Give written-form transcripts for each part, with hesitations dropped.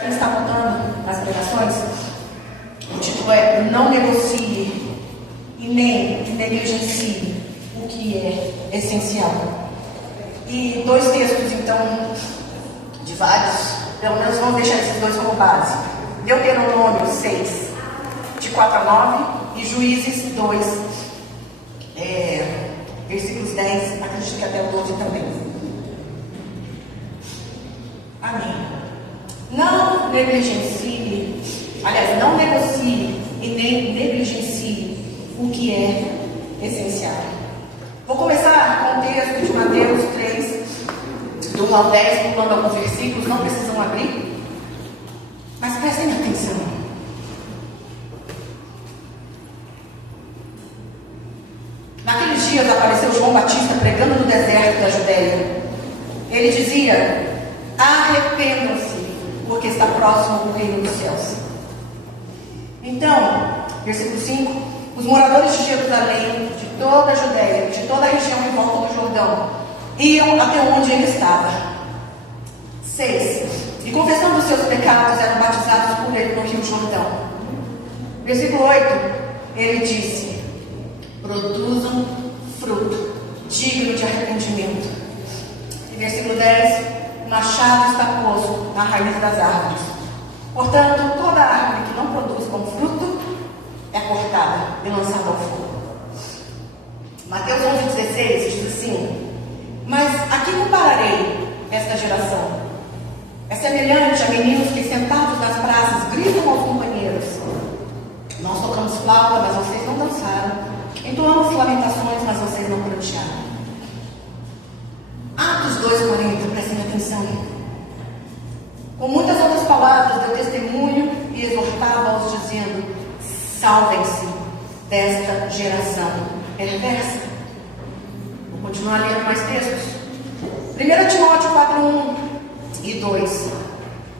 Quem está voltando nas pregações, o título é Não negocie e nem negligencie o que é essencial. E dois textos, então, de vários, pelo menos vamos deixar esses dois como base. Deuteronômio 6, de 4 a 9, e Juízes 2, versículos 10, acredito que até o 12 também. Amém. Não negligencie, não negocie e nem negligencie o que é essencial. Vou começar com o texto de Mateus 3, do 1 ao 10, pulando alguns versículos, não precisam abrir, mas prestem atenção. Naqueles dias apareceu João Batista pregando no deserto da Judéia. Ele dizia: arrependam-se, porque está próximo o reino dos céus. Então, versículo 5, os moradores de Jerusalém, de toda a Judéia, de toda a região em volta do Jordão, iam até onde ele estava. 6, e confessando os seus pecados, eram batizados por ele no rio Jordão. Versículo 8, ele disse: produzam fruto digno de arrependimento. E versículo 10, o machado está posto na raiz das árvores. Portanto, toda árvore que não produz bom fruto é cortada e lançada ao fogo. Mateus 11,16 diz assim: mas a que compararei esta geração? É semelhante a meninos que sentados nas praças gritam aos companheiros: nós tocamos flauta, mas vocês não dançaram. Entoamos lamentações, mas vocês não prantearam. Atos 2,40, prestem atenção. Com muitas outras palavras, deu testemunho e exortava-os, dizendo: salvem-se desta geração perversa. Vou continuar lendo mais textos. 1 Timóteo 4:1 e 2.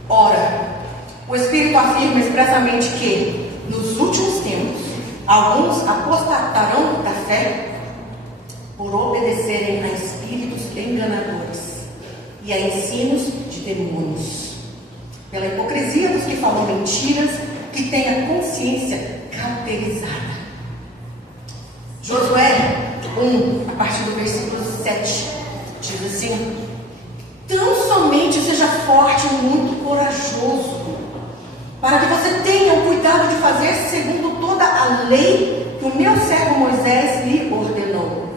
Ora, o Espírito afirma expressamente que, nos últimos tempos, alguns apostatarão da fé por obedecerem a espíritos enganadores e a ensinos de demônios, pela hipocrisia dos que falam mentiras, que têm a consciência cauterizada. Josué 1, a partir do versículo 7, diz assim: tão somente seja forte e muito corajoso, para que você tenha o cuidado de fazer segundo toda a lei que o meu servo Moisés lhe ordenou.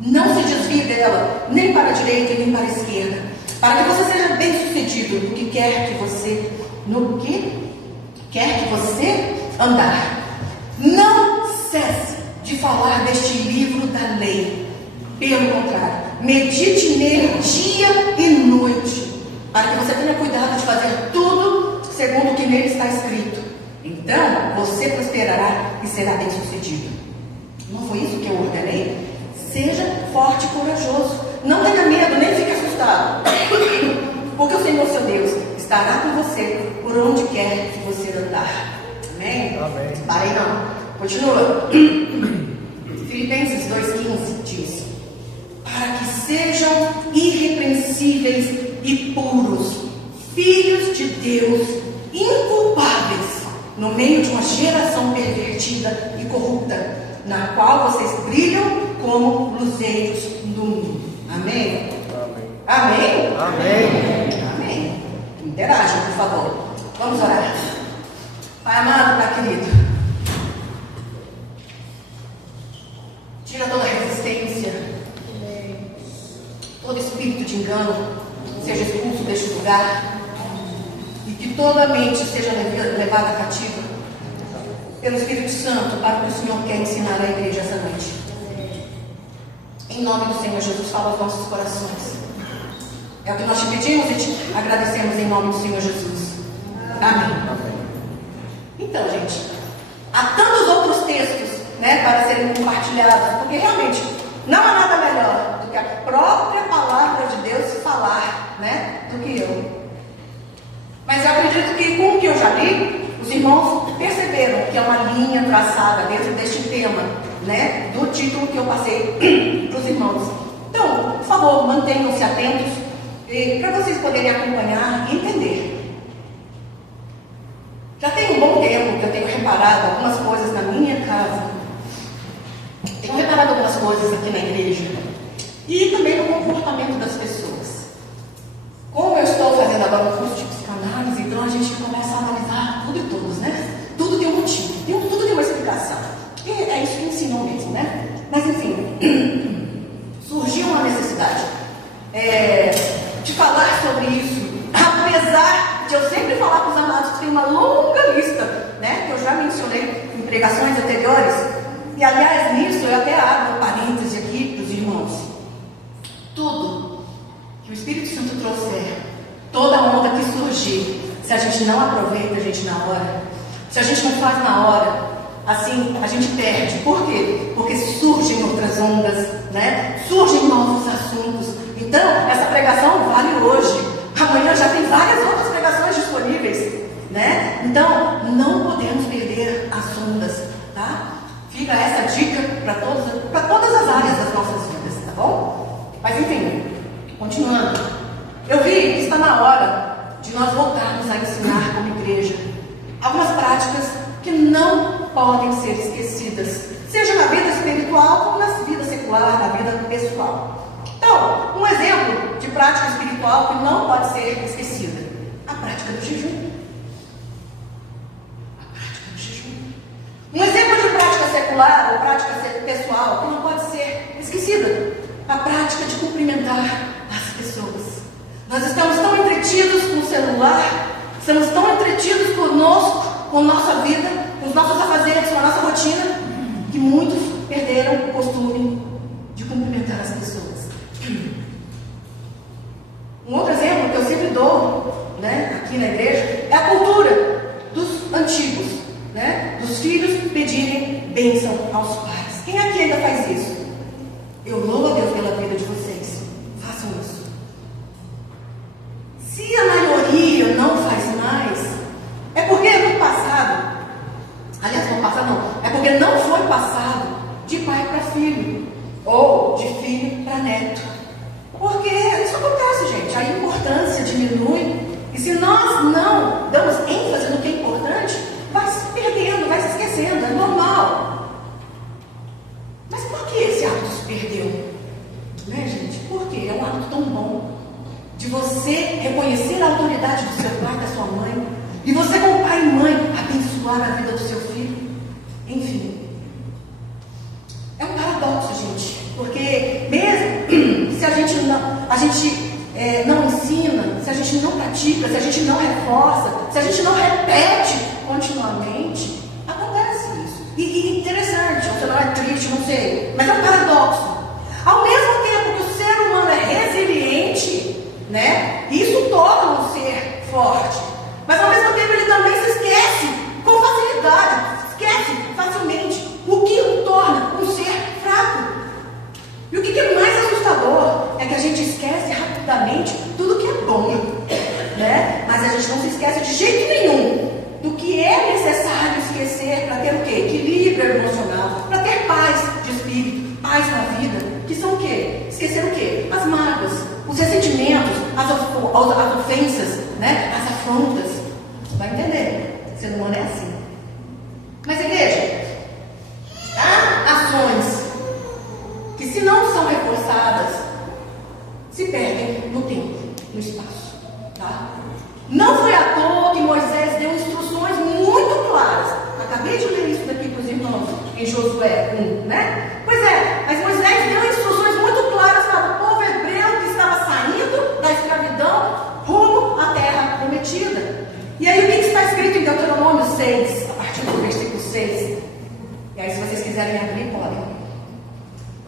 Não se desvie dela, nem para a direita nem para a esquerda, para que você seja bem sucedido no que quer que você andar. Não cesse de falar deste livro da lei. Pelo contrário, medite nele dia e noite, para que você tenha cuidado de fazer tudo segundo o que nele está escrito. Então você prosperará e será bem sucedido. Não foi isso que eu ordenei? Seja forte e corajoso. Não tenha medo, nem fique assustado, porque o Senhor seu Deus estará com você por onde quer que você andar. Amém? Amém. Parei não. Continua. Filipenses 2,15 diz: para que sejam irrepreensíveis e puros, filhos de Deus, inculpáveis, no meio de uma geração pervertida e corrupta, na qual vocês brilham como luzeiros do mundo. Amém? Amém? Amém. Amém. Amém. Interajam, por favor. Vamos orar. Pai amado, Pai querido, tira toda resistência, todo espírito de engano seja expulso deste lugar, e que toda mente seja levada cativa pelo Espírito Santo para o que o Senhor quer ensinar à igreja essa noite. Em nome do Senhor Jesus, fala aos nossos corações. É o que nós te pedimos e te agradecemos em nome do Senhor Jesus. Amém. Então, gente, há tantos outros textos, para serem compartilhados, porque realmente não há nada melhor do que a própria palavra de Deus falar, do que eu. Mas eu acredito que com o que eu já li, os irmãos perceberam que é uma linha traçada dentro deste tema, do título que eu passei para os irmãos. Então, por favor, mantenham-se atentos para vocês poderem acompanhar e entender. reparado algumas coisas na minha casa, tenho reparado algumas coisas aqui na igreja, e também no comportamento das pessoas. Como eu estou fazendo agora um curso de psicanálise, então a gente começa a analisar tudo e todos, né? Tudo tem um motivo, tudo tem uma explicação. E é isso que ensinam mesmo, né? Mas enfim, surgiu uma necessidade de falar sobre isso, apesar de eu sempre falar para os amados que tem uma longa lista, né? Que eu já mencionei em pregações anteriores. E aliás, nisso eu até abro um parêntese aqui para os irmãos. Tudo que o Espírito Santo trouxer, toda onda que surgir, se a gente não aproveita, a gente na hora, se a gente não faz na hora, assim a gente perde. Por quê? Porque surgem outras ondas, né? Surgem novos assuntos. Então, essa pregação vale hoje. Amanhã já tem várias outras pregações disponíveis, né? Então, não podemos perder as ondas, tá? Fica essa dica para todas as áreas das nossas vidas, tá bom? Mas enfim, continuando. Eu vi que está na hora de nós voltarmos a ensinar como igreja algumas práticas que não podem ser esquecidas, seja na vida espiritual como na vida secular, na vida pessoal. Então, um exemplo de prática espiritual que não pode ser esquecida: a prática do jejum. A prática do jejum. Um exemplo de prática secular ou prática pessoal que não pode ser esquecida: a prática de cumprimentar as pessoas. Nós estamos tão entretidos com o celular, estamos tão entretidos conosco, com nossa vida, com os nossos afazeres, com a nossa rotina, que muitos perderam o costume de cumprimentar as pessoas. Um outro exemplo que eu sempre dou, né, aqui na igreja, é a cultura dos antigos, né, dos filhos pedirem bênção aos pais. Quem aqui ainda faz isso? Eu louvo a Deus pela vida de vocês. Façam isso. Se a maioria não faz mais, é porque no passado, aliás, no passado não, é porque não foi passado de pai para filho, ou de filho para neto. Porque isso acontece, gente. A importância diminui. E se nós não damos ênfase no que é importante, vai se perdendo, vai se esquecendo. É normal. Mas por que esse hábito se perdeu? Né, gente? Porque é um hábito tão bom de você reconhecer a autoridade do seu pai, da sua mãe, e você, como pai e mãe, abençoar a vida do seu filho. Enfim. É um paradoxo, gente. Porque mesmo se a gente não ensina, se a gente não pratica, se a gente não reforça, se a gente não repete continuamente, acontece isso. E interessante, ou não é triste, não sei, mas é um paradoxo. Ao mesmo tempo que o ser humano é resiliente, né? Isso torna um ser forte. Mas ao mesmo tempo ele também se esquece com facilidade, esquece facilmente, o que o torna um ser fraco. E o que é mais assustador é que a gente esquece rapidamente tudo que é bom, né? Mas a gente não se esquece de jeito nenhum do que é necessário esquecer para ter o quê? Equilíbrio emocional, para ter paz de espírito, paz na vida, que são o quê? Esquecer o quê? As mágoas, os ressentimentos, as ofensas, né? As afrontas. Vai entender? O ser humano é assim. Mas igreja, há ações que, se não são reforçadas, se perdem no tempo, no espaço, tá? Não foi à toa que Moisés deu instruções muito claras. Acabei de ler isso daqui para os irmãos em Josué 1, né? Pois é, mas Moisés deu instruções muito claras para o povo hebreu que estava saindo da escravidão rumo à terra prometida. E aí o que está escrito em Deuteronômio 6, a partir do versículo 6? E aí, se vocês quiserem abrir, podem.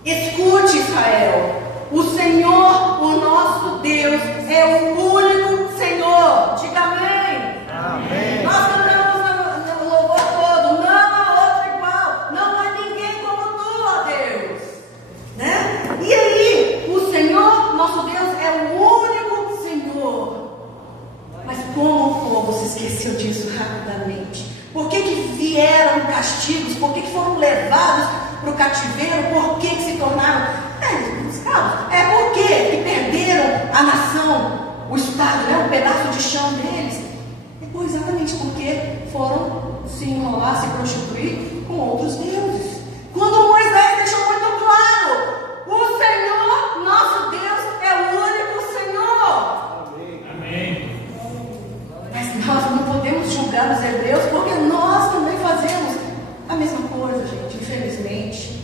Escute, Israel, o Senhor, o nosso Deus, é o único Senhor. Diga amém. Amém. Nós cantamos no louvor todo: não há outro igual, não há ninguém como tu, ó Deus, né? E aí, o Senhor, nosso Deus, é o único Senhor. Mas como o povo se esqueceu disso rapidamente? Por que vieram castigos? Por que foram levados para o cativeiro? Por que se tornaram escravos? É porque perderam a nação, o Estado, né? Um pedaço de chão deles. Exatamente porque foram se enrolar, se prostituir com outros deuses. Quando Moisés deixou muito claro, o Senhor, nosso Deus, é o único Senhor. Amém. Mas nós não podemos julgar os hebreus, porque nós também fazemos a mesma coisa, gente, infelizmente.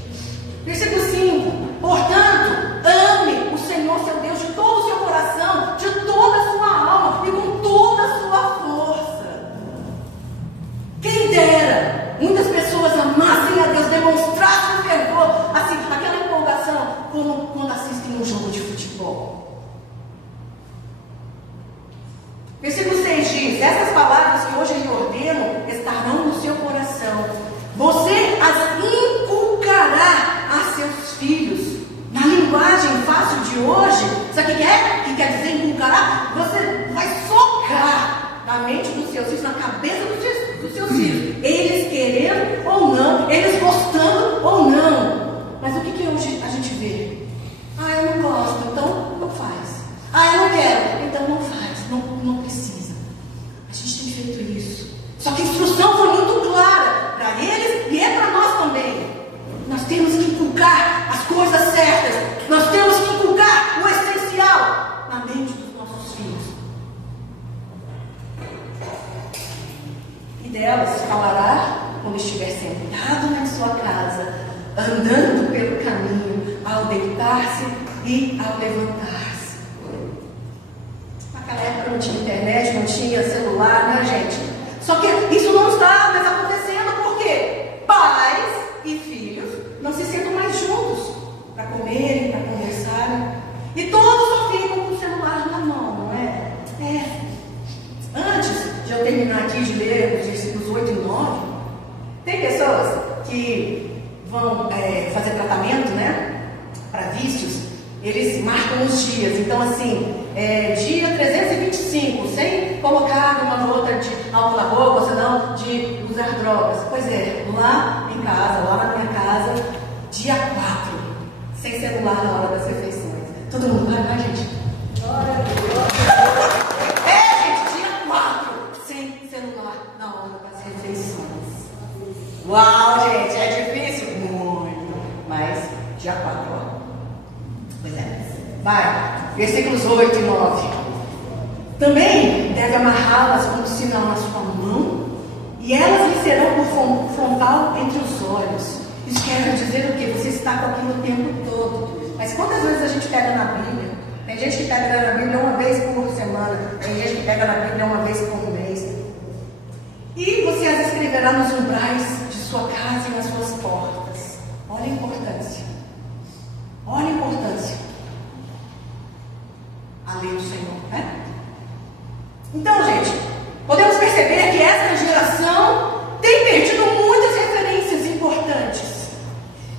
Versículo 5: portanto, ame o Senhor seu Deus de todo o seu coração, de toda a sua alma e com toda a sua força. Quem dera muitas pessoas amassem a Deus, demonstrassem o fervor, assim, aquela empolgação, como quando assistem um jogo de futebol. Versículo 6 diz: estas palavras que hoje lhe ordeno estarão no seu coração. Você as inculcará a seus filhos. Na linguagem fácil de hoje, sabe o que quer dizer inculcará? Você vai socar na mente dos seus filhos, na cabeça dos seus filhos. Eles querendo ou não, eles gostando ou não. Mas o que hoje a gente vê? Eu não gosto, então não faz. Eu não quero, então não faz. Não precisa. A gente tem feito isso. Só que a instrução foi muito clara para eles e é para nós também. Nós temos que inculcar as coisas certas. Nós temos que inculcar o essencial na mente dos nossos filhos. E delas falará quando estiver sentado na sua casa, andando pelo caminho, ao deitar-se e ao levantar-se. Naquela época não tinha internet, não tinha celular, né, gente? Só que isso não está mais acontecendo porque pais e filhos não se sentam mais juntos para comerem, para conversarem. E todos só ficam com o celular na mão, não é? Antes de eu terminar aqui de ler os versículos 8 e 9, tem pessoas que vão fazer tratamento, né? Para vícios. Eles marcam os dias. Então, assim, dia 325, sem colocar uma gota de álcool na boca, ou senão de usar drogas. Pois é, lá em casa, lá na minha casa, dia 4, sem celular na hora das refeições. Todo mundo vai, gente? Gente, dia 4, sem celular na hora das refeições. Uau, gente, é difícil? Muito. Mas dia 4, ó. Pois é. Vai, versículos 8 e 9. Também deve amarrá-las como sinal na sua mão, e elas lhe serão por frontal entre os olhos. Isso quer dizer o quê? Você está com aquilo o tempo todo. Mas quantas vezes a gente pega na Bíblia? Tem gente que pega na Bíblia uma vez por semana, tem gente que pega na Bíblia uma vez por mês. E você as escreverá nos umbrais de sua casa e nas suas portas. Olha a importância. Olha a importância. A lei do Senhor, né? Então, gente, podemos perceber que essa geração tem perdido muitas referências importantes.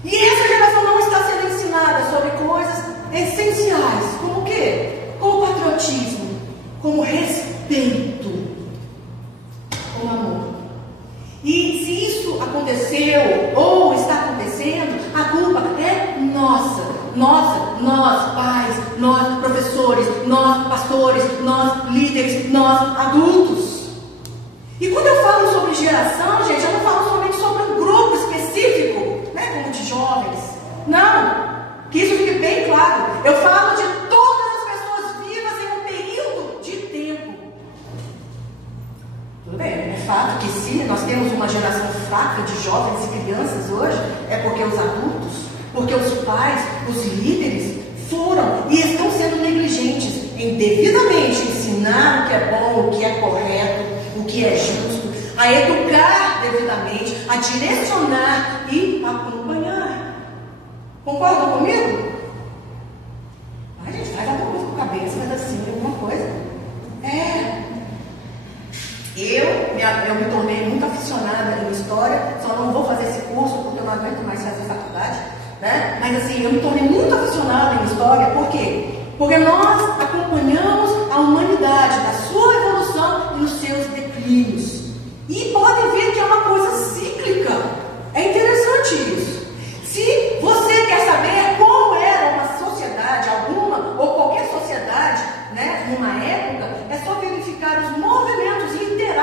E essa geração não está sendo ensinada sobre coisas essenciais, como o quê? Como patriotismo, como respeito, como amor. E se isso aconteceu ou está acontecendo, a culpa é nossa. Nós pais, nós professores, nós pastores, nós líderes, nós adultos. E quando eu falo sobre geração, gente, eu não falo somente sobre um grupo específico, né, como de jovens. Não, que isso fique bem claro. Eu falo de todas as pessoas vivas em um período de tempo. Tudo bem, é fato que se nós temos uma geração fraca de jovens e crianças hoje, é porque os adultos, porque os pais, os líderes foram e estão sendo negligentes em devidamente ensinar o que é bom, o que é correto, o que é justo, a educar devidamente, a direcionar e acompanhar. Concordam comigo? Gente, faz alguma coisa com a cabeça, mas assim, alguma coisa. Eu me tornei muito aficionada em história, só não vou fazer esse curso porque eu não aguento mais fazer faculdade, né? Mas assim, eu me tornei muito aficionada em história, por quê? Porque nós acompanhamos a humanidade na sua evolução e nos seus declínios. E podem ver que é uma coisa cíclica. É interessante isso. Se você quer saber como era uma sociedade, alguma ou qualquer sociedade, né, numa época, é só verificar os movimentos literários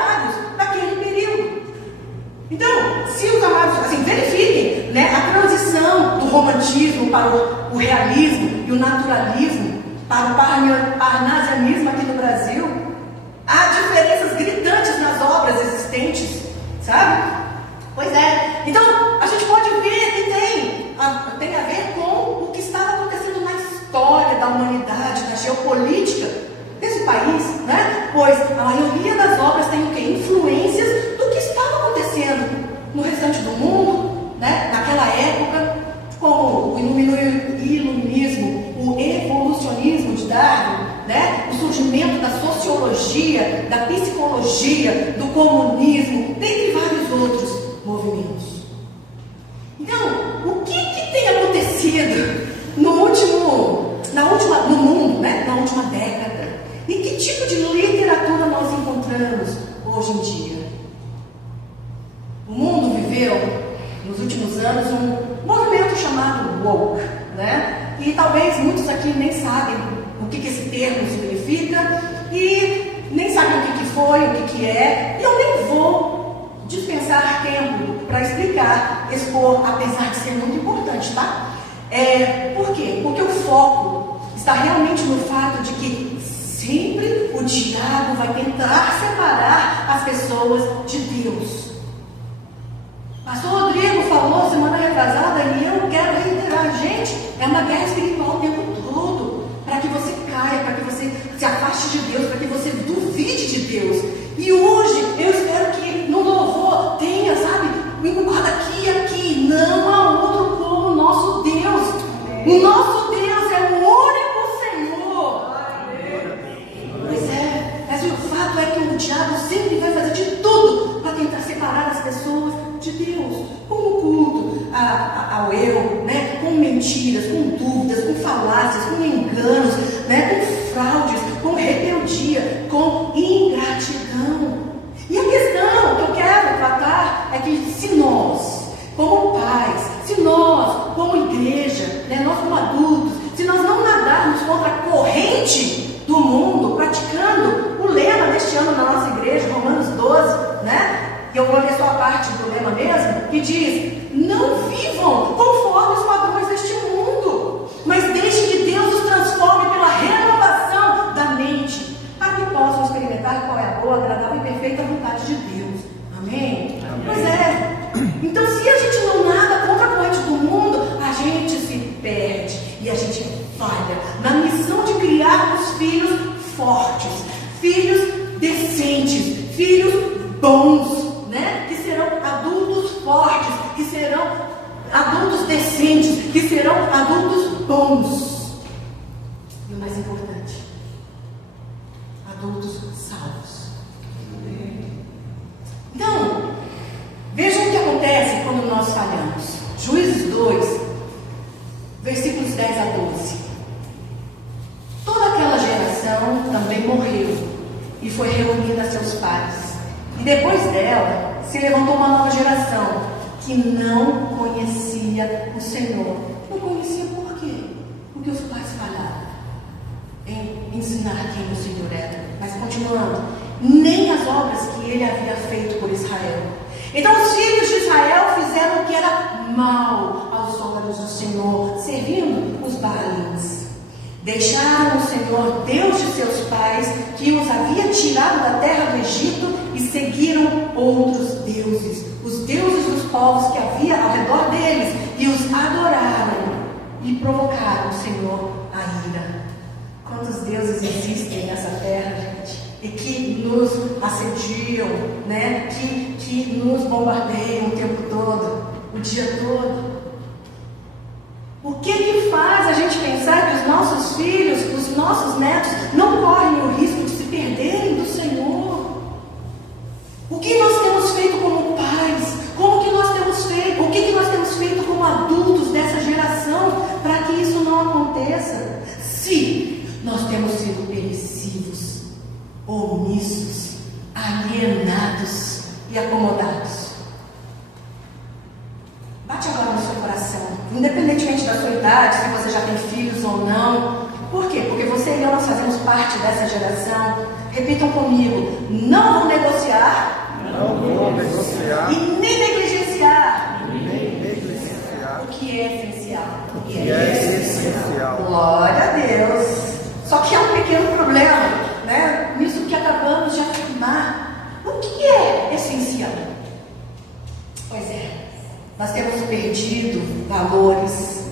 Então, se os amados, assim, verifiquem, né, a transição do romantismo para o realismo e o naturalismo para o parnasianismo aqui no Brasil, há diferenças gritantes nas obras existentes, sabe? Pois é. Então, a gente pode ver que tem a ver com o que estava acontecendo na história da humanidade, na geopolítica desse país, né? Pois a maioria das obras tem o quê? Influências do que estava acontecendo no restante do mundo, né? Naquela época, como o iluminismo, o evolucionismo de Darwin, né? O surgimento da sociologia, da psicologia, do comunismo, dentre vários outros movimentos. Então, o que tem acontecido no mundo, né? Na última década? E que tipo de literatura nós encontramos hoje em dia? O mundo viveu, nos últimos anos, um movimento chamado woke, né? E talvez muitos aqui nem sabem o que esse termo significa e nem sabem o que foi, o que é. E eu nem vou dispensar tempo para explicar, expor, apesar de ser muito importante, tá? Por quê? Porque o foco está realmente no fato de que sempre o diabo vai tentar separar as pessoas de Deus. Pastor Rodrigo falou semana retrasada e eu quero reiterar, gente, é uma guerra espiritual o tempo todo, para que você caia, para que você se afaste de Deus, para que você duvide de Deus. E hoje eu espero que no louvor tenha, sabe, um guarda aqui e aqui, não há outro como o nosso Deus. O nosso Deus é o único Senhor. Pois é, mas o fato é que o diabo sempre vai fazer de tudo para tentar separar as pessoas de Deus, com o culto ao erro, né? Com mentiras, com dúvidas, com falácias, com enganos, né? Com fraudes, com rebeldia, com ingratidão. E a questão que eu quero tratar é que se nós, como pais, se nós, como igreja, né? Nós como adultos, se nós não nadarmos contra a corrente do mundo, praticando o lema deste ano na nossa igreja, Romanos 12, né? E eu vou ler só a parte do lema mesmo, que diz: não vivam conforme os padrões deste mundo, mas deixem que Deus os transforme pela renovação da mente, para que possam experimentar qual é a boa, agradável e perfeita vontade de Deus. Amém? Amém. Pois é. Então, se a gente não nada contra a corrente do mundo, a gente se perde e a gente falha na missão de criarmos filhos fortes, filhos decentes, filhos bons, né? Que serão adultos fortes, que serão adultos decentes, que serão adultos bons. E o mais importante, adultos salvos. Então, vejam o que acontece quando nós falhamos. Juízes 2, versículos 10 a 12. Toda aquela geração também morreu e foi reunida a seus pais. E depois dela se levantou uma nova geração que não conhecia o Senhor. Não conhecia por quê? Porque os pais falharam em ensinar quem o Senhor era. Mas continuando, nem as obras que ele havia feito por Israel. Então os filhos de Israel fizeram o que era mal aos olhos do Senhor, servindo os Baalins. Deixaram o Senhor, Deus de seus pais, que os havia tirado da terra do Egito, e seguiram outros deuses, os deuses dos povos que havia ao redor deles, e os adoraram e provocaram o Senhor a ira. Quantos deuses existem nessa terra, gente? E que nos assediam, né? Que nos bombardeiam o tempo todo, o dia todo. O que faz a gente pensar que os nossos filhos, os nossos netos, não correm o risco de se perderem do Senhor? O que nós temos feito como pais? Como que nós temos feito? O que nós temos feito como adultos dessa geração para que isso não aconteça? Se nós temos sido permissivos, omissos, alienados e acomodados. Bate agora no seu coração, independentemente da sua idade, se você já tem filhos ou não. Por quê? Porque você e eu, nós fazemos parte dessa geração. Repitam comigo: não vou negociar Não vou negociar. E nem negligenciar. O que é essencial. O que é essencial. Glória a Deus. Só que há um pequeno problema, né? Nisso que acabamos de afirmar. O que é essencial? Pois é, nós temos perdido valores,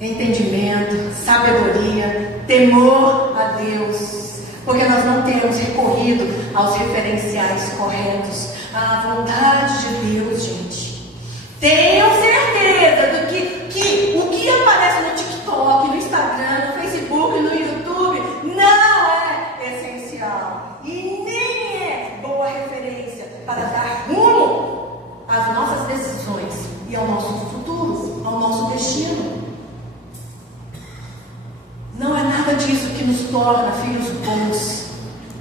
entendimento, sabedoria, temor a Deus, porque nós não temos recorrido aos referenciais corretos, à vontade de Deus, gente. Tenham certeza do que o que aparece no TikTok, no Instagram, no Facebook, no YouTube, não é essencial e nem é boa referência para dar rumo às nossas decisões e ao nosso futuro, ao nosso destino. Não é nada disso que nos torna filhos bons,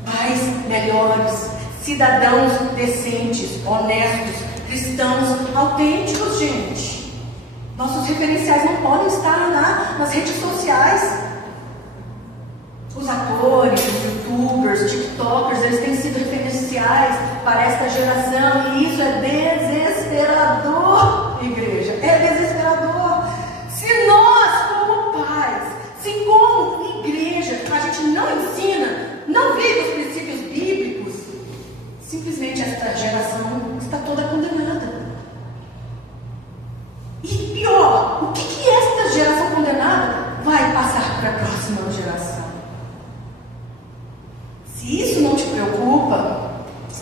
pais melhores, cidadãos decentes, honestos, cristãos autênticos, gente. Nossos referenciais não podem estar nas redes sociais. Os atores, os youtubers, tiktokers, eles têm sido referenciais para esta geração e isso é desesperador, igreja. É desesperador. Se nós, como pais, se como igreja, a gente não ensina, não vive os princípios bíblicos, simplesmente esta geração está toda condenada. E pior, o que esta geração condenada vai passar para a próxima geração? Se isso não te preocupa,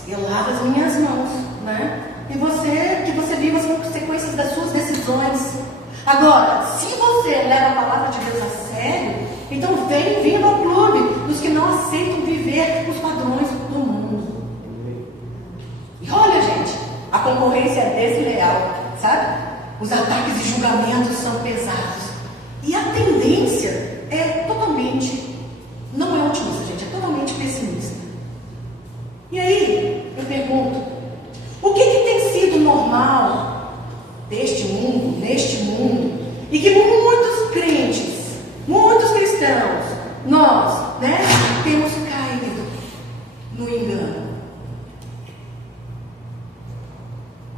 eu lavo as minhas mãos, né? E que você viva as consequências das suas decisões. Agora, se você leva a palavra de Deus a sério, então vindo ao clube dos que não aceitam viver os padrões do mundo. E olha, gente, a concorrência é desleal, sabe? Os ataques e julgamentos são pesados. E a tendência é totalmente, não é otimista, gente, é totalmente pessimista. E aí, eu pergunto, o que tem sido normal neste mundo, e que muitos crentes, muitos cristãos, nós, né, temos caído no engano?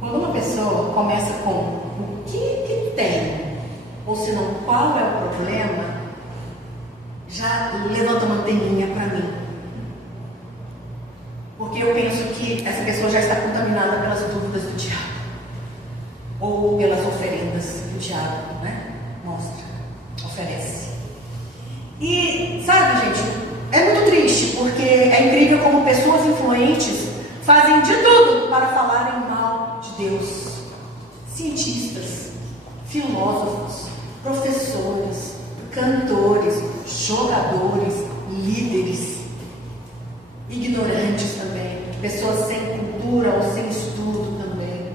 Quando uma pessoa começa com o que tem, ou se não, qual é o problema, já levanta uma anteninha para mim. Porque eu penso que essa pessoa já está contaminada pelas dúvidas do diabo, ou pelas oferendas que o diabo, né, mostra, oferece. E, sabe, gente, é muito triste, porque é incrível como pessoas influentes fazem de tudo para falarem mal de Deus. Cientistas, filósofos, professores, cantores, jogadores, líderes, ignorantes também, pessoas sem cultura ou sem estudo também.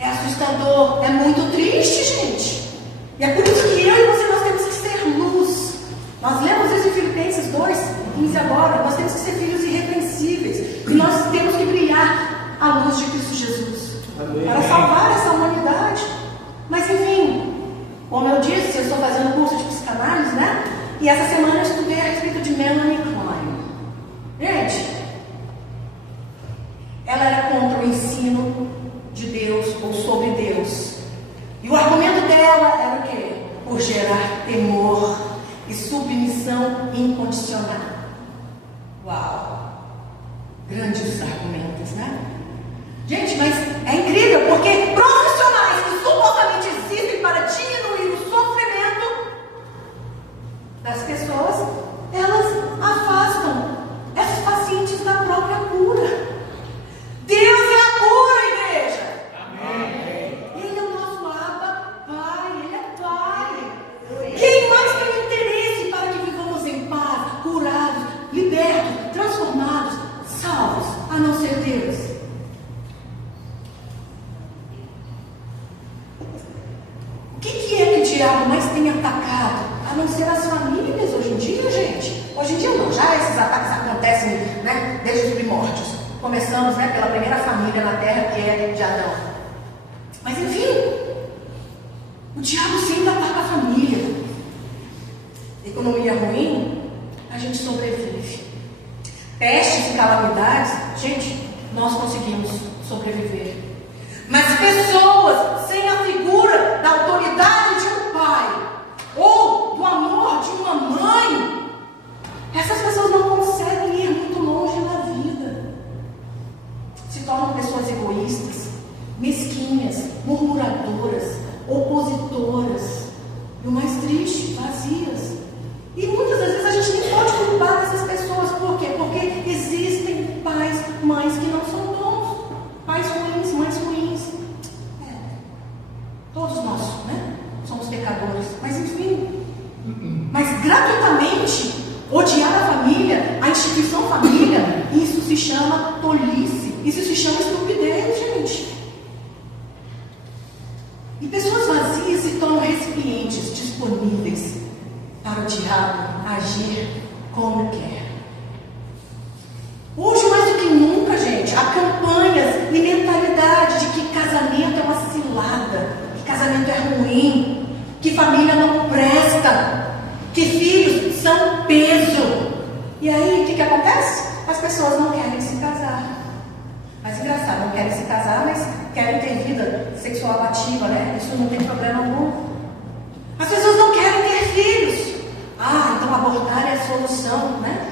É assustador, é muito triste, gente. E é por isso que eu e você, nós temos que ser luz. Nós lemos isso em Filipenses 2:15 agora. Nós temos que ser filhos irrepreensíveis. E nós temos que brilhar a luz de Cristo Jesus. Amém. Para salvar essa humanidade. Mas enfim, como eu disse, eu estou fazendo curso de psicanálise, né? E essa semana eu estudei a respeito de Melanie Klein. Gente, ela era contra o ensino de Deus ou sobre Deus. E o argumento dela era o quê? Por gerar temor e submissão incondicional. Uau! Grandes argumentos, né? Gente, mas é incrível, porque profissionais que supostamente existem para diminuir o sofrimento das pessoas, elas afastam esses pacientes da própria cura. Deus é a cura, igreja. Amém. Ele é o nosso Abba Pai, Ele é Pai. Quem mais tem interesse para que vivamos em paz, curados, libertos, transformados, salvos, a não ser Deus? O que é que o diabo mais tem atacado? A não ser as famílias hoje em dia, gente. Hoje em dia não, já esses ataques acontecem, né, desde os primórdios. Começamos, né, pela primeira família na terra, que é de Adão. Mas enfim, o diabo sempre ataca a família. Economia ruim, a gente sobrevive. Pestes e calamidades, gente, nós conseguimos sobreviver. Mas pessoas sem a figura da autoridade de um pai ou do amor de uma mãe, essas pessoas não conseguem ir muito longe na vida. Se tornam pessoas egoístas, mesquinhas, murmuradoras, opositoras e o mais triste, vazias. E muitas das vezes a gente nem pode culpar essas pessoas. Por quê? Porque existem pais, mães que não são bons, pais ruins, mães ruins. Todos nós, né? Somos pecadores, mas enfim. Mas gratuitamente odiar a família, a instituição família, isso se chama tolice, isso se chama estupidez, gente. E pessoas vazias se tornam recipientes disponíveis para o diabo agir como quer. Hoje, mais do que nunca, gente, há campanhas e mentalidade de que casamento é uma cilada, que casamento é ruim, que família não presta, que filhos são peso. E aí, o que acontece? As pessoas não querem se casar. Mas engraçado, não querem se casar, mas querem ter vida sexual ativa, né? Isso não tem problema algum. As pessoas não querem ter filhos. Então abortar é a solução, né?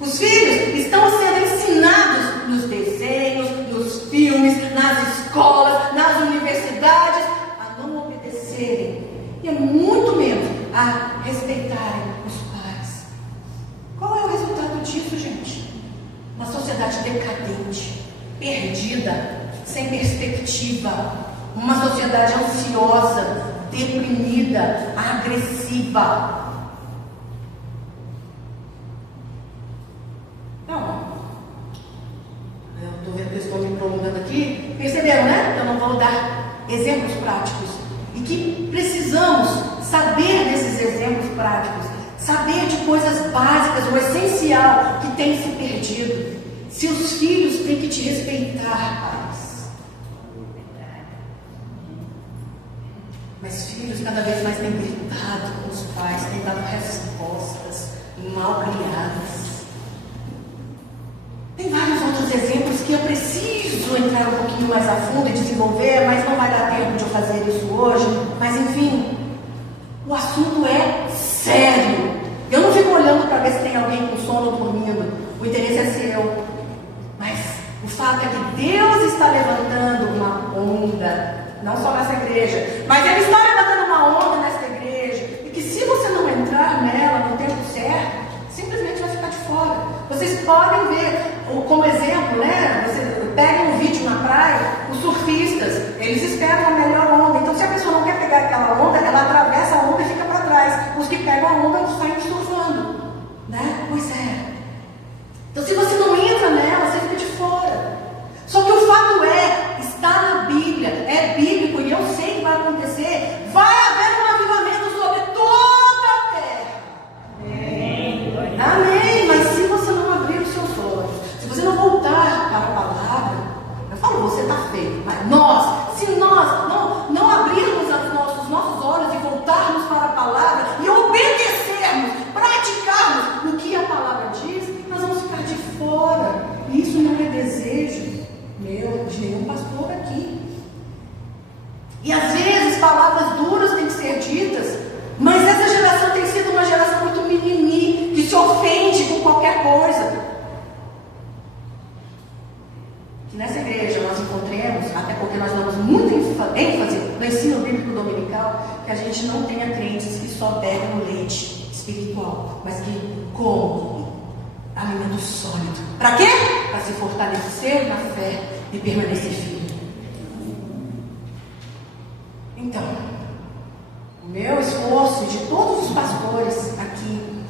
Os filhos estão sendo ensinados nos desenhos, nos filmes, nas escolas, nas universidades, a não obedecerem. E muito menos a respeitarem os pais. Qual é o resultado disso, gente? Uma sociedade decadente, perdida, sem perspectiva. Uma sociedade ansiosa, deprimida, agressiva. Eu estou vendo que eu estou me prolongando aqui. Perceberam, né? Eu não vou dar exemplos práticos. E que precisamos saber desses exemplos práticos. Saber de coisas básicas, o essencial que tem se perdido. Seus filhos têm que te respeitar, pais. Mas filhos cada vez mais têm gritado com os pais, têm dado respostas mal criadas. Tem vários outros exemplos que eu preciso entrar um pouquinho mais a fundo e desenvolver, mas não vai dar tempo de eu fazer isso hoje. Mas enfim, o assunto é sério. Eu não fico olhando para ver se tem alguém com sono dormindo. O interesse é seu. Mas o fato é que Deus está levantando uma onda, não só nessa igreja, mas Ele está levantando uma onda nessa igreja. E que se você não entrar nela no tempo certo, simplesmente vai ficar de fora. Vocês podem ver, como exemplo, né? Você pega um vídeo na praia, os surfistas, eles esperam a melhor onda. Então, se a pessoa não quer pegar aquela onda, ela atravessa a onda e fica para trás. Os que pegam a onda saem surfando, né? Pois é. Então, se você não entra nela, você fica de fora. Só que o fato está na Bíblia, é bíblico e eu sei que vai acontecer. Vai haver um avivamento sobre toda a terra. Amém. Amém. Mas se você não abrir os seus olhos, se você não voltar para a palavra, eu falo, você está feito. Mas se nós não abrirmos os nossos olhos e voltarmos para a palavra e obedecermos, praticarmos o que a palavra diz, nós vamos ficar de fora. E isso não é desejo de nenhum pastor aqui. E às vezes palavras duras têm que ser ditas, mas essa geração tem sido uma geração muito mimimi, que se ofende com qualquer coisa. Que nessa igreja nós encontremos, até porque nós damos muita ênfase no ensino bíblico dominical, que a gente não tenha crentes que só pegam leite espiritual, mas que comam alimento sólido. Para quê? Para se fortalecer na fé e permanecer firme. Então, o meu esforço de todos os pastores aqui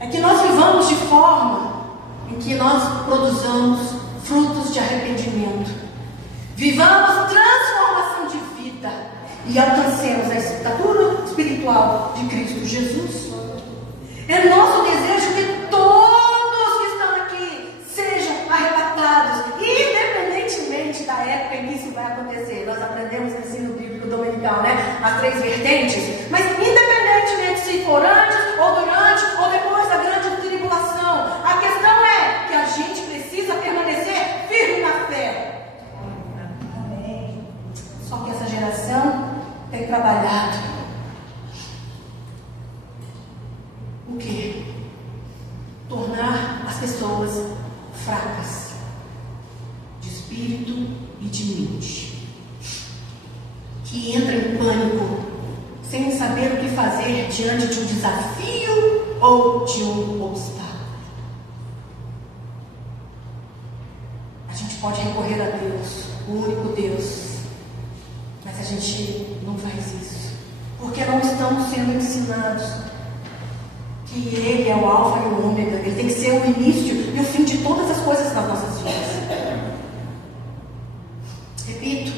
é que nós vivamos de forma em que nós produzamos frutos de arrependimento, vivamos transformação de vida e alcancemos a estatura espiritual de Cristo Jesus. É nosso desejo que todos que estão aqui sejam arrebatados, independentemente da época em que isso vai acontecer. Nós aprendemos no ensino bíblico dominical, né? As 3 vertentes. Mas independentemente se for antes, ou durante, ou depois da grande tribulação, a questão é que a gente precisa permanecer firme na fé. pessoas fracas, de espírito e de mente, que entram em pânico, sem saber o que fazer diante de um desafio ou de um obstáculo. A gente pode recorrer a Deus, o único Deus, mas a gente não faz isso, porque não estamos sendo ensinados que Ele é o alfa e o ômega, Ele tem que ser o início e o fim de todas as coisas nas nossas vidas. Repito,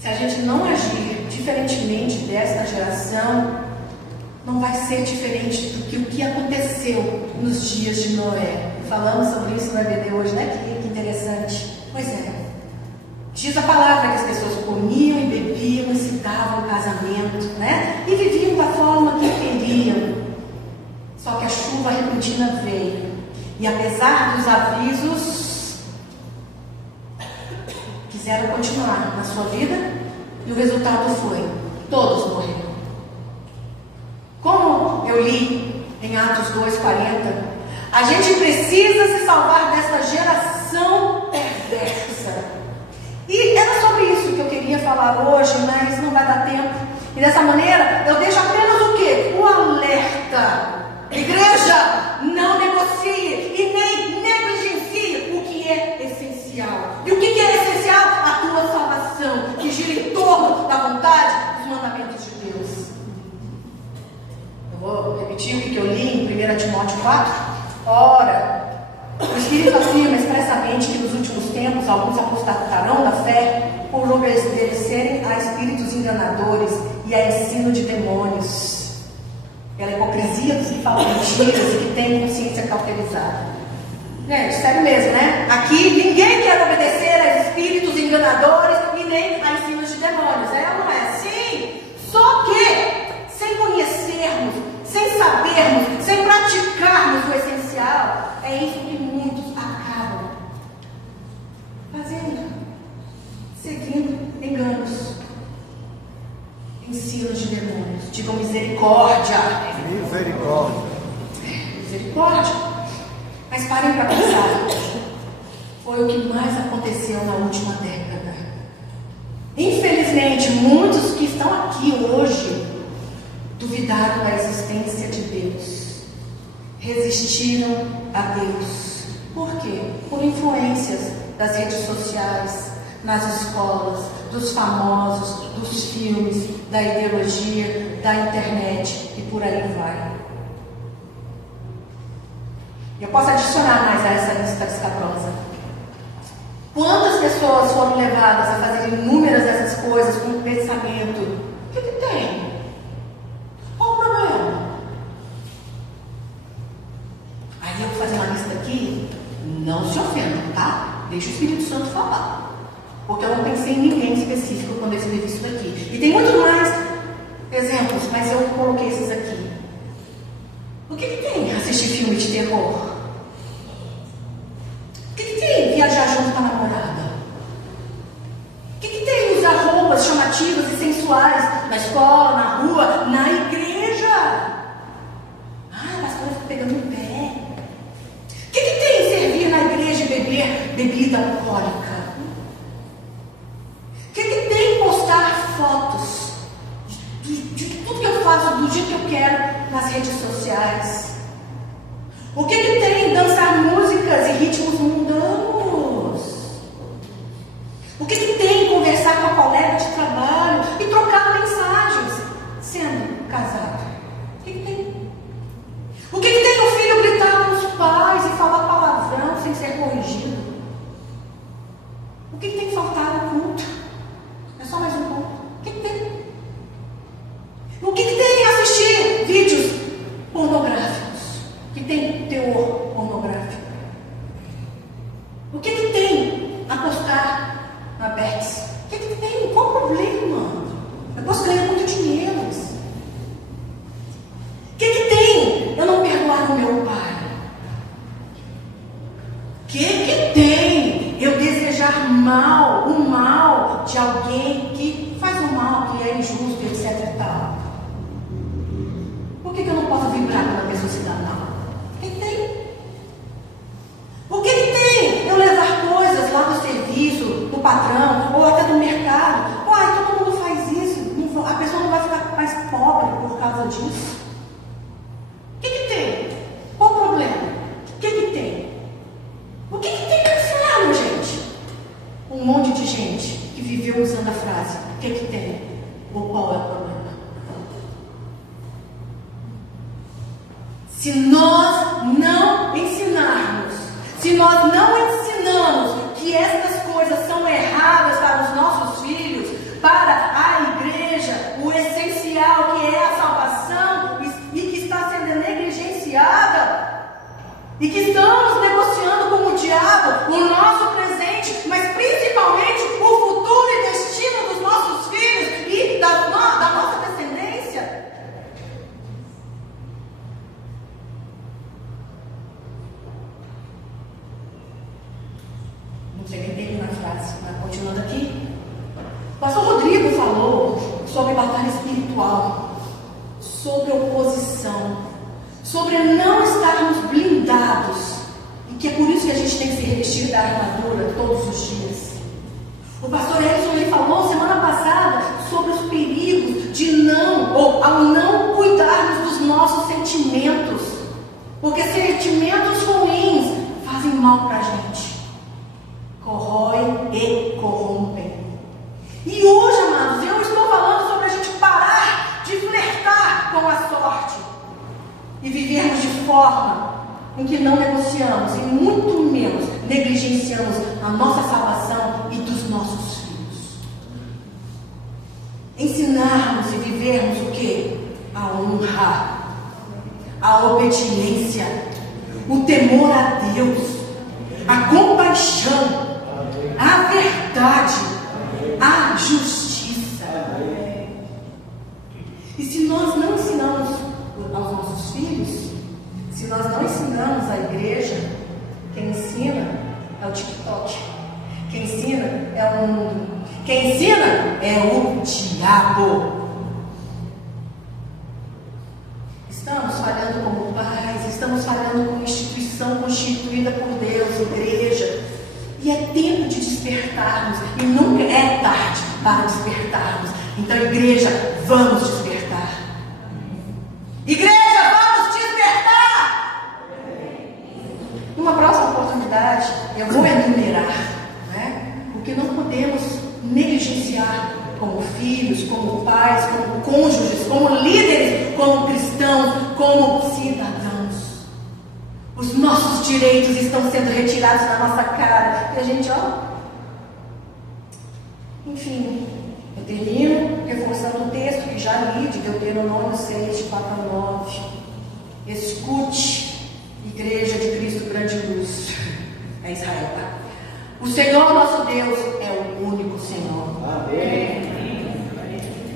se a gente não agir diferentemente desta geração, não vai ser diferente do que o que aconteceu nos dias de Noé. Falamos sobre isso no EBD hoje, né? Que interessante. Pois é. Diz a palavra que as pessoas comiam e bebiam e se davam casamento, né? E viviam da forma que queriam. Só que a chuva repentina veio. E apesar dos avisos, quiseram continuar na sua vida. E o resultado foi: todos morreram. Como eu li em Atos 2:40, a gente precisa se salvar dessa geração perversa. E era sobre isso que eu queria falar hoje, mas não vai dar tempo. E dessa maneira, eu deixo apenas o quê? O alerta. Igreja, não negocie e nem negligencie o que é essencial. E o que é essencial? A tua salvação, que gira em torno da vontade dos mandamentos de Deus. Eu vou repetir o que eu li em 1 Timóteo 4. Ora, o Espírito afirma expressamente que nos últimos tempos alguns apostatarão da fé por obedecerem a espíritos enganadores e a ensino de demônios, pela hipocrisia dos que falam mentiras e que têm consciência cauterizada. Gente, sério mesmo, né? Aqui ninguém quer obedecer a espíritos enganadores e nem a ensinos de demônios. É ou não é assim? Só que, sem conhecermos, sem sabermos, sem praticarmos o essencial, é isso que muitos acabam fazendo, seguindo enganos, ensinos de demônios. Digam misericórdia. Misericórdia. Misericórdia. Mas parem para pensar. Foi o que mais aconteceu na última década. Infelizmente, muitos que estão aqui hoje duvidaram da existência de Deus, resistiram a Deus. Por quê? Por influências das redes sociais, nas escolas, dos famosos, dos filmes, da ideologia, da internet e por aí vai. Eu posso adicionar mais a essa lista escabrosa. Quantas pessoas foram levadas a fazer inúmeras dessas coisas com o pensamento: o que tem? Qual o problema? Aí eu vou fazer uma lista aqui. Não se ofendam, tá? Deixa o Espírito Santo falar. Porque eu não pensei em ninguém específico quando eu escrevi isso daqui. E tem muito mais exemplos, mas eu coloquei esses aqui. O que tem assistir filme de terror? O que tem viajar junto com a namorada? O que tem usar roupas chamativas e sensuais na escola, na rua, na igreja? Ah, a pastora fica pegando no pé. O que tem servir na igreja e beber bebida alcoólica? O que tem postar fotos de tudo que eu faço do jeito que eu quero nas redes sociais? O que tem dançar músicas e ritmos mundanos? O que tem conversar com a colega de trabalho e trocar mensagens sendo casado? O que tem? O que tem o filho gritar com os pais e falar palavrão sem ser corrigido? O que tem que faltar no culto? É só mais um ponto. O que tem? O que tem assistir vídeos pornográficos que tem teor pornográfico? O que tem apostar na Bets? O que tem? Qual o problema? Eu posso ganhar muito dinheiro. O que tem eu não perdoar o meu pai? O que tem eu desejar mal, o mal de alguém que faz o mal, que é injusto, etc e tal? Por que eu não posso vibrar quando a pessoa se dá mal? O que tem? que tem? Ou qual é o problema? Se nós não ensinarmos, se nós não ensinamos que estas coisas são erradas para os nossos filhos, para a igreja, o essencial que é a salvação e que está sendo negligenciada, e que estamos negociando com o diabo o nosso presente, mas principalmente o futuro e destino dos nossos filhos e da nossa descendência. Não sei nem terminar a frase, mas continuando aqui. O pastor Rodrigo falou sobre batalha espiritual, sobre oposição, sobre não estarmos blindados, e que é por isso que a gente tem que se revestir da armadura todos os dias. O pastor Edson, ele falou semana passada sobre os perigos de ao não cuidarmos dos nossos sentimentos, porque sentimentos ruins fazem mal para a gente, corroem e corrompem. E hoje, amados, eu estou falando sobre a gente parar de flertar com a sorte e vivermos de forma em que não negociamos e muito menos negligenciamos a nossa salvação e dos nossos filhos. Ensinarmos e vivermos o quê? A honra, a obediência, o temor a Deus, a compaixão, a verdade, a justiça. E se nós não ensinamos aos nossos filhos, se nós não ensinamos a igreja, quem ensina é o TikTok, quem ensina é o mundo, quem ensina é o diabo. Estamos falhando como pais, estamos falhando como instituição constituída por Deus, igreja. E é tempo de despertarmos, e nunca é tarde para despertarmos. Então, igreja, vamos despertar. Igreja, vamos despertar! Numa próxima oportunidade, eu vou enumerar, né, o que não podemos negligenciar como filhos, como pais, como cônjuges, como líderes, como cristãos, como cidadãos. Os nossos direitos estão sendo retirados da nossa cara. E a gente, enfim, eu termino reforçando o texto que já li, de Deuteronômio 6, de 4 a 9. Escute, igreja de Cristo grande luz. É Israel, tá? O Senhor nosso Deus é o único Senhor. Amém.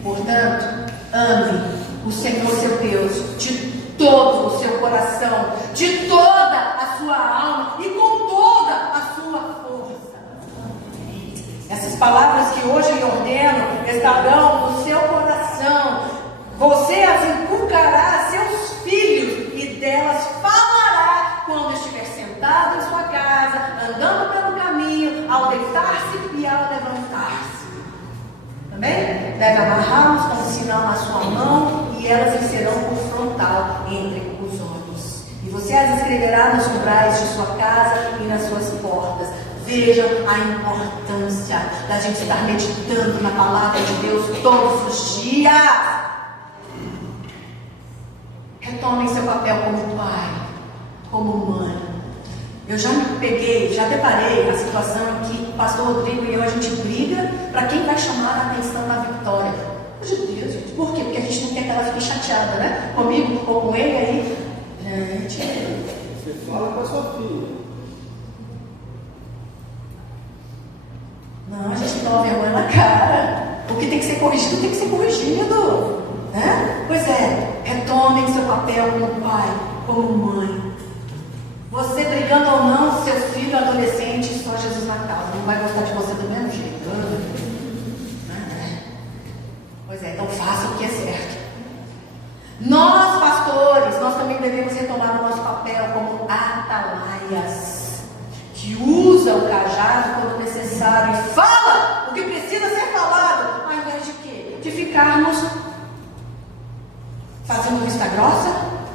Portanto, ame o Senhor seu Deus de todo o seu coração, de toda a sua alma e com toda a sua força. Essas palavras que hoje lhe ordeno estarão no seu coração. Você as inculcará a seus filhos e delas falará quando estiver sentado em sua casa, andando pelo caminho, ao deitar-se e ao levantar-se. Também deve amarrá-los como sinal na sua mão e elas lhe serão por frontal entre os olhos. E você as escreverá nos umbrais de sua casa e nas suas portas. Vejam a importância da gente estar meditando na palavra de Deus todos os dias. Retomem seu papel como pai, como mãe. Eu já me peguei, já deparei a situação em que o pastor Rodrigo e eu, a gente briga para quem vai chamar a atenção da Vitória. Meu Deus, gente, por quê? Porque a gente não quer que ela fique chateada, né? Comigo ou com ele aí. Gente, você fala com a sua filha. Não, a gente toma vergonha na cara. O que tem que ser corrigido, tem que ser corrigido. Né? Pois é, retomem seu papel como pai, como mãe. Você brigando ou não, seu filho adolescente, só Jesus na causa. Não vai gostar de você do mesmo jeito. Pois é, então faça o que é certo. Nós, pastores, nós também devemos retomar o nosso papel como atalaias, que usa o cajado quando necessário e fala o que precisa ser falado, ao invés de quê? De ficarmos fazendo vista grossa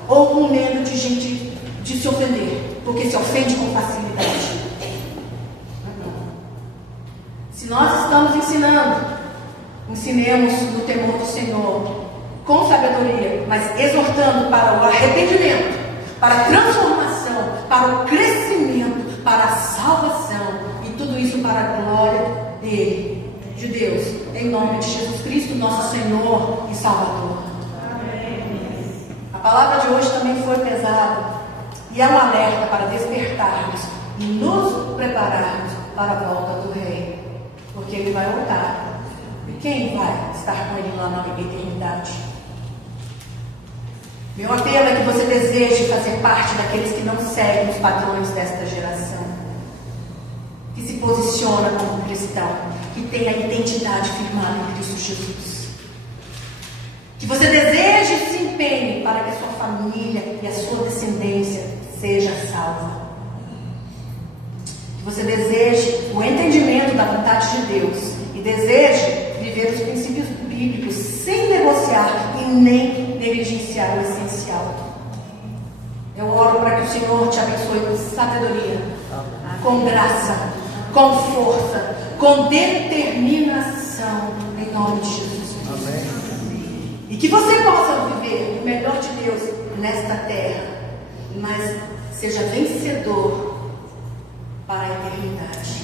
ou com medo de gente de se ofender, porque se ofende com facilidade. Se nós estamos ensinando Ensinemos no temor do Senhor, com sabedoria, mas exortando para o arrependimento, para a transformação, para o crescimento, para a salvação, e tudo isso para a glória dele, de Deus, em nome de Jesus Cristo, nosso Senhor e Salvador. Amém. A palavra de hoje também foi pesada e é um alerta para despertarmos e nos prepararmos para a volta do Rei, porque ele vai voltar. E quem vai estar com ele lá na eternidade? Meu apelo é que você deseje fazer parte daqueles que não seguem os padrões desta geração, que se posiciona como cristão, que tem a identidade firmada em Cristo Jesus. Que você deseje e se empenhe para que a sua família e a sua descendência seja salva. Que você deseje o entendimento da vontade de Deus e deseje viver os princípios bíblicos sem negociar e nem negligenciar o essencial. Eu oro para que o Senhor te abençoe com sabedoria, com graça, com força, com determinação, em nome de Jesus. Amém. E que você possa viver o melhor de Deus nesta terra, mas seja vencedor para a eternidade.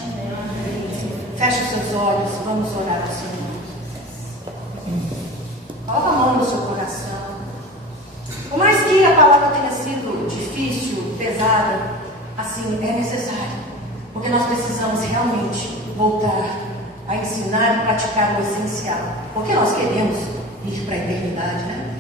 Feche os seus olhos, vamos orar ao Senhor. Coloca a mão no seu coração. Por mais que a palavra tenha sido difícil, pesada, assim é necessário, porque nós precisamos realmente voltar a ensinar e praticar o essencial, porque nós queremos ir para a eternidade, né?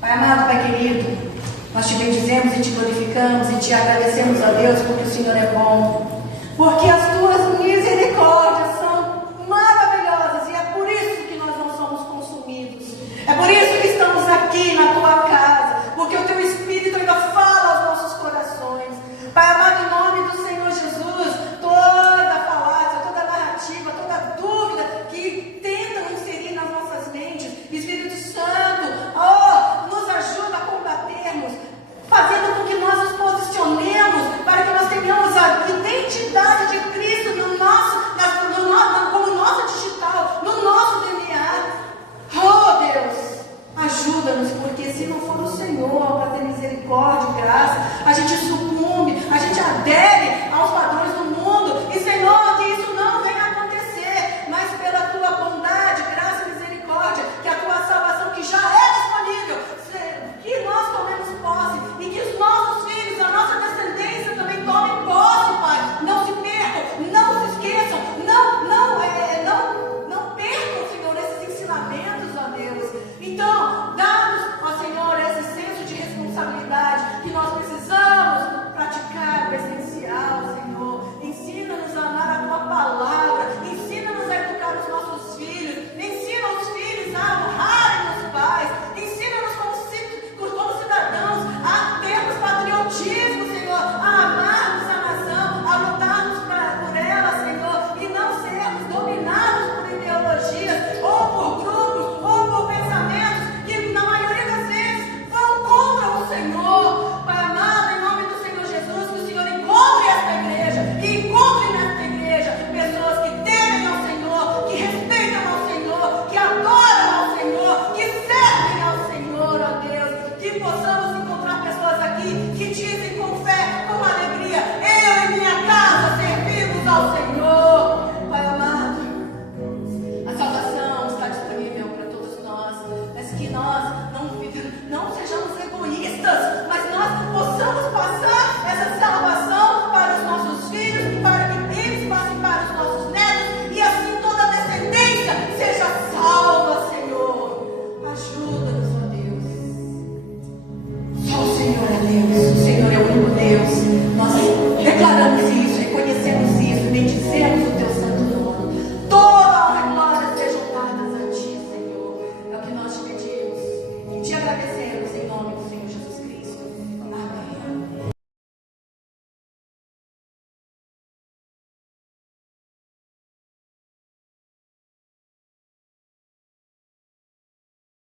Pai amado, Pai querido, nós te bendizemos e te glorificamos e te agradecemos a Deus porque o Senhor é bom, porque as tuas misericórdias são maravilhosas e é por isso que nós não somos consumidos, é por isso que estamos aqui na